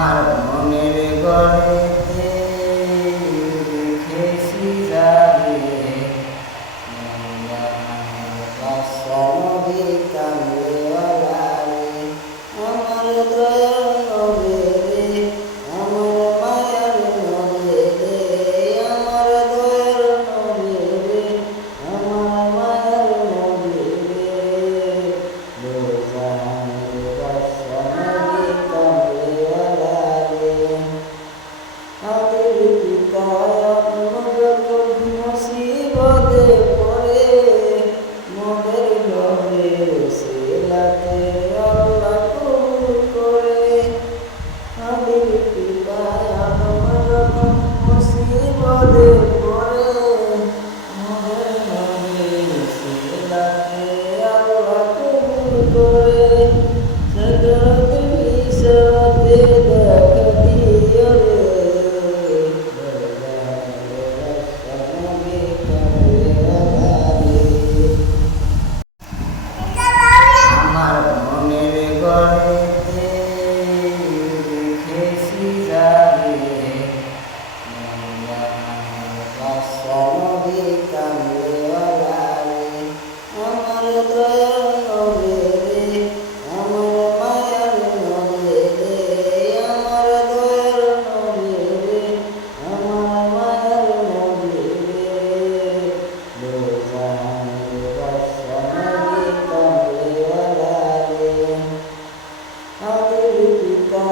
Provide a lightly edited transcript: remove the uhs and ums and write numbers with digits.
আমার মনের গড়েতে রেখেছি যাবে নবী কামলিওয়ালা রে, আমার দয়াল নবী রে, আমার মায়ার নবী রে, আমার দয়াল নবী রে, আমার মায়ার নবী রে, দোজাহানের বাদশা নবী কামলিওয়ালা রে। আমাদের পিতা যখন মুসিবতে পড়ে মোদের নবীর উসিলাতে আল্লাহ কবুল করে। আমাদের পিতা যখন মুসিবতে পড়ে মোদের নবীর উসিলাতে আল্লাহ কবুল করে। সাকারাত বিসাতে দেখা দিও রে, আমার মনের গড়েতে রেখেছি যাবে নবী কামলিওয়ালা রে, আমার দয়াল নবী রে, আমার মায়ার নবী রে, আমার দয়াল নবী রে, আমার মায়ার নবী রে, দোজাহানের বাদশা নবী কামলিওয়ালা রে। আমাদের পিতা